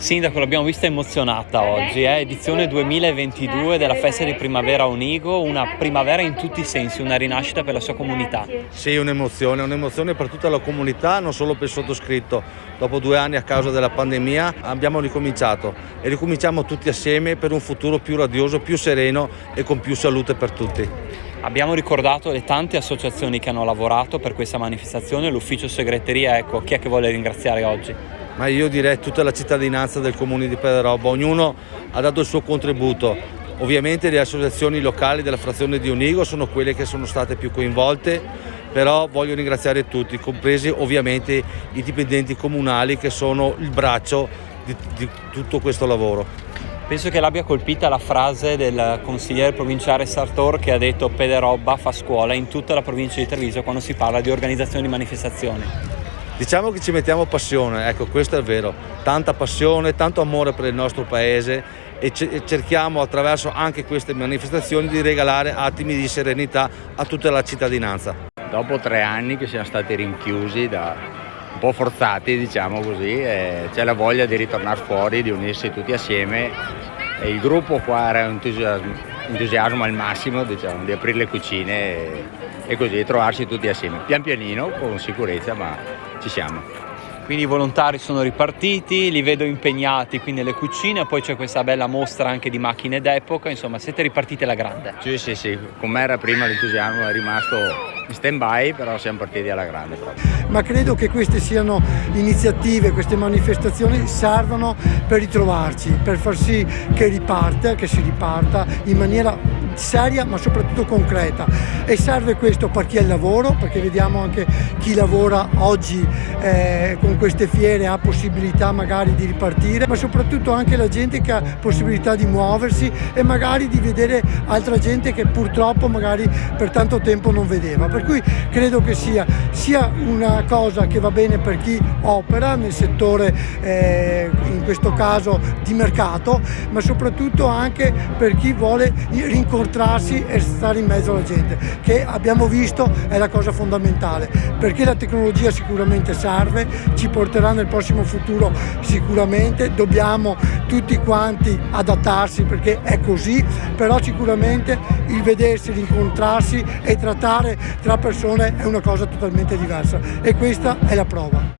Sindaco, l'abbiamo vista emozionata oggi, edizione 2022 della Festa di Primavera a Onigo, una primavera in tutti i sensi, una rinascita per la sua comunità. Sì, un'emozione per tutta la comunità, non solo per il sottoscritto. Dopo 2 anni a causa della pandemia abbiamo ricominciato e ricominciamo tutti assieme per un futuro più radioso, più sereno e con più salute per tutti. Abbiamo ricordato le tante associazioni che hanno lavorato per questa manifestazione, l'ufficio segreteria, ecco, chi è che vuole ringraziare oggi? Ma io direi tutta la cittadinanza del comune di Pederobba, ognuno ha dato il suo contributo. Ovviamente le associazioni locali della frazione di Onigo sono quelle che sono state più coinvolte, però voglio ringraziare tutti, compresi ovviamente i dipendenti comunali che sono il braccio di tutto questo lavoro. Penso che l'abbia colpita la frase del consigliere provinciale Sartor che ha detto Pederobba fa scuola in tutta la provincia di Treviso quando si parla di organizzazione di manifestazioni. Diciamo che ci mettiamo passione, ecco, questo è vero, tanta passione, tanto amore per il nostro paese e cerchiamo attraverso anche queste manifestazioni di regalare attimi di serenità a tutta la cittadinanza. Dopo 3 anni che siamo stati rinchiusi, un po' forzati diciamo così, c'è la voglia di ritornare fuori, di unirsi tutti assieme e il gruppo qua era entusiasmo al massimo, diciamo, di aprire le cucine e così trovarsi tutti assieme, pian pianino, con sicurezza, ma ci siamo. Quindi i volontari sono ripartiti, li vedo impegnati qui nelle cucine, poi c'è questa bella mostra anche di macchine d'epoca, insomma siete ripartiti alla grande. Sì, come era prima l'entusiasmo è rimasto in stand-by, però siamo partiti alla grande proprio. Ma credo che queste siano iniziative, queste manifestazioni servano per ritrovarci, per far sì che si riparta in maniera seria ma soprattutto concreta e serve questo per chi ha il lavoro, perché vediamo anche chi lavora oggi con queste fiere ha possibilità magari di ripartire, ma soprattutto anche la gente che ha possibilità di muoversi e magari di vedere altra gente che purtroppo magari per tanto tempo non vedeva, per cui credo che sia una cosa che va bene per chi opera nel settore in questo caso di mercato, ma soprattutto anche per chi vuole rincontrarsi e stare in mezzo alla gente, che abbiamo visto è la cosa fondamentale, perché la tecnologia sicuramente serve, ci porterà nel prossimo futuro sicuramente, dobbiamo tutti quanti adattarsi perché è così, però sicuramente il vedersi, l'incontrarsi e trattare tra persone è una cosa totalmente diversa e questa è la prova.